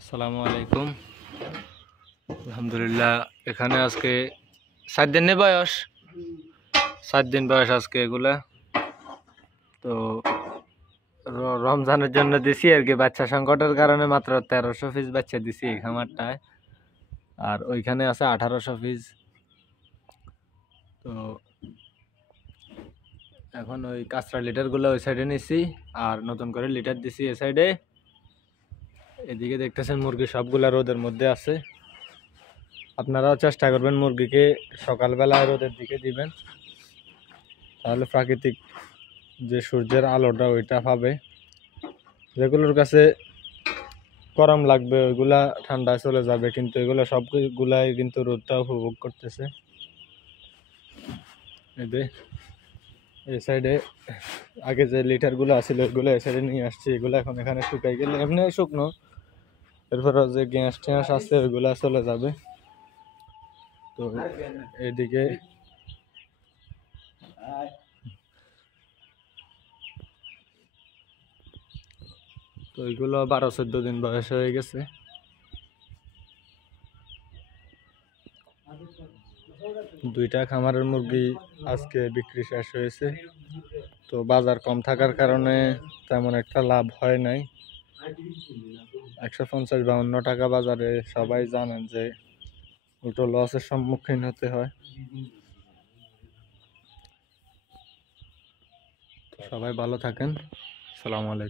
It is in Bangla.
আসসালামু আলাইকুম। আলহামদুলিল্লাহ, এখানে আজকে 7 দিন বয়স, 7 দিন বয়স আজকে এগুলা। তো রমজানের জন্য দিছি আর কি, বাচ্চা সংকটের কারণে মাত্র 1300 পিস বাচ্চা দিছি এই খামারটায়, আর ওইখানে আছে 1800 পিস। তো এখন ওই কাঁচরা লিটারগুলো ওই সাইডে নিছি, আর নতুন করে লিটার দিছি এই সাইডে। এদিকে দেখতেছেন মুরগি সবগুলা রোদের মধ্যে আছে। আপনারাও চেষ্টা করবেন মুরগিকে সকালবেলায় রোদের দিকে দিবেন, তাহলে প্রাকৃতিক যে সূর্যের আলোটা ওইটা পাবে। যেগুলোর কাছে গরম লাগবে ওইগুলা ঠান্ডায় চলে যাবে, কিন্তু এগুলো সবগুলাই কিন্তু রোদটা উপভোগ করতেছে। এই সাইডে আগে যে লিটারগুলো আছিল ওইগুলো এই সাইডে নিয়ে আসছি, এগুলো এখন এখানে শুকাই গেলে এমনি শুকনো, এরপরে যে গ্যাস ট্যাস আছে ওইগুলা চলে যাবে। তো এদিকে তো ওইগুলো 12-14 দিন বয়স হয়ে গেছে। দুইটা খামারের মুরগি আজকে বিক্রি শেষ হয়েছে। তো বাজার কম থাকার কারণে তেমন একটা লাভ হয় নাই। 150-52 টাকা বাজারে সবাই জানেন যে উল্টো লসের সম্মুখীন হতে হয়। সবাই ভালো থাকেন। আসসালামু আলাইকুম।